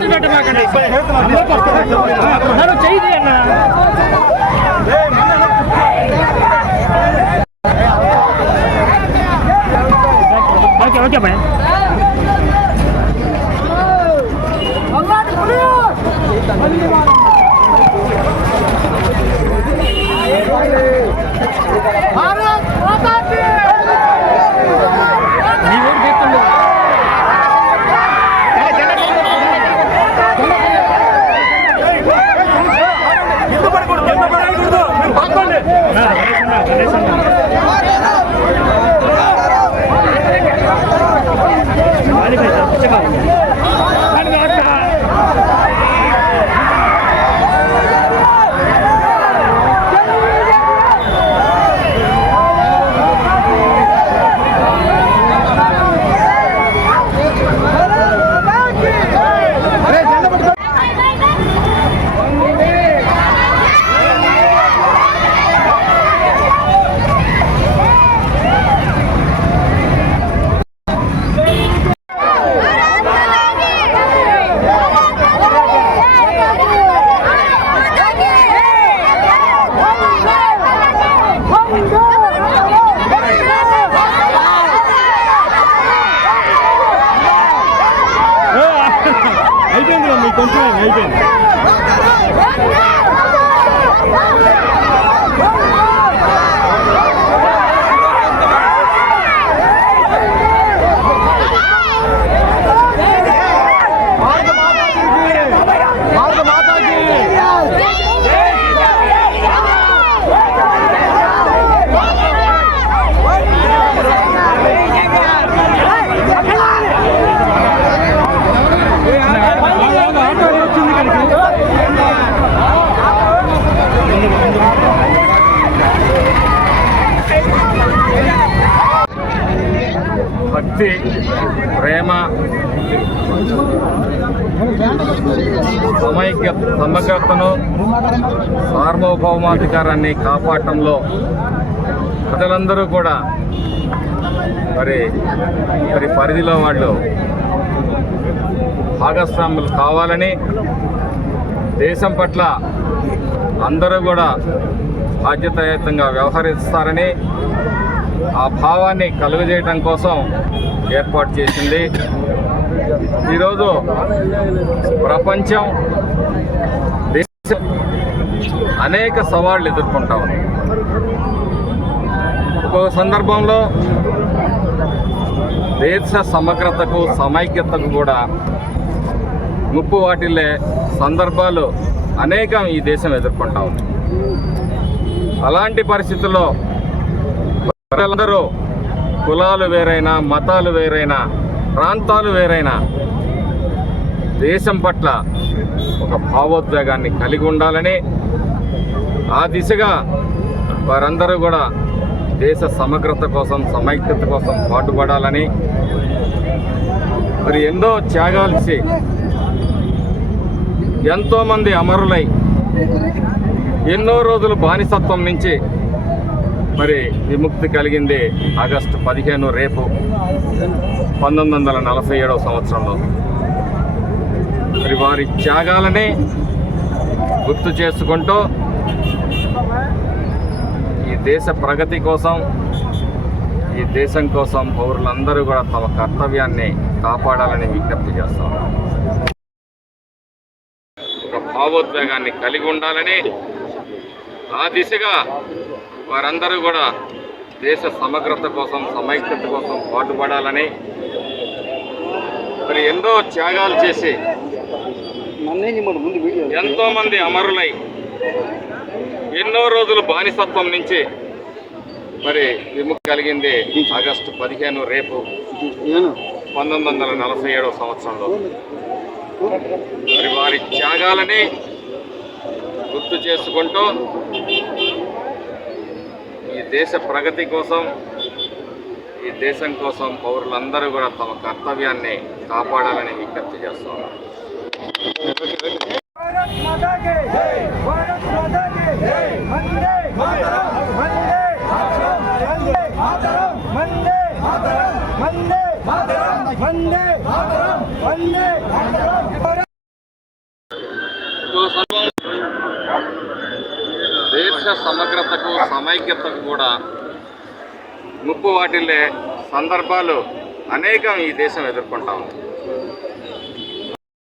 చేతులు పెట్టమాకండి చెయ్యి అన్న ఓకే ఓకే బాయ్ కొంచెం అయిపోయింది భక్తి ప్రేమ సమగ్రతను సార్వభౌమాధికారాన్ని కాపాడటంలో ప్రజలందరూ కూడా మరి పరిధిలో వాళ్ళు భాగస్వాములు కావాలని దేశం పట్ల అందరూ కూడా బాధ్యతాయుతంగా వ్యవహరిస్తారని ఆ భావాన్ని కలుగజేయడం కోసం ఏర్పాటు చేసింది. ఈరోజు ప్రపంచం దేశం అనేక సవాళ్లు ఎదుర్కొంటా ఉంది. ఒక్కొక్క సందర్భంలో దేశ సమగ్రతకు సమైక్యతకు కూడా ముప్పు వాటిల్లే సందర్భాలు అనేకం ఈ దేశం ఎదుర్కొంటా ఉంది. అలాంటి పరిస్థితుల్లో ప్రజలందరూ కులాలు వేరైనా, మతాలు వేరైనా, ప్రాంతాలు వేరైనా దేశం పట్ల ఒక భావోద్వేగాన్ని కలిగి ఉండాలని, ఆ దిశగా వారందరూ కూడా దేశ సమగ్రత కోసం, సమైక్యత కోసం పాటుపడాలని, మరి ఎన్నో త్యాగాలు చేసి ఎంతోమంది అమరులై ఎన్నో రోజులు బానిసత్వం నుంచి మరి విముక్తి కలిగింది ఆగస్టు 15 రేపు 1947వ సంవత్సరంలో. మరి వారి త్యాగాలని గుర్తు చేసుకుంటూ ఈ దేశ ప్రగతి కోసం, ఈ దేశం కోసం పౌరులందరూ కూడా తమ కర్తవ్యాన్ని కాపాడాలని విజ్ఞప్తి చేస్తాం. ఒక భావోద్వేగాన్ని కలిగి ఉండాలని, ఆ దిశగా వారందరూ కూడా దేశ సమగ్రత కోసం, సమైక్యత కోసం పాటుపడాలని, మరి ఎన్నో త్యాగాలు చేసి ఎంతోమంది అమరులై ఎన్నో రోజులు బానిసత్వం నుంచి మరి విముక్తి కలిగింది ఆగస్టు 15 రేపు 1947వ సంవత్సరంలో. మరి వారి త్యాగాలని గుర్తు చేసుకుంటూ ఈ దేశ ప్రగతి కోసం, ఈ దేశం కోసం పౌరులందరూ కూడా తమ కర్తవ్యాన్ని కాపాడాలని విజ్ఞప్తి చేస్తున్నారు. వందే దేశ సమగ్రతకు సమైక్యతకు కూడా ముప్పు వాటిల్లే సందర్భాలు అనేకం ఈ దేశం ఎదుర్కొంటా ఉంది.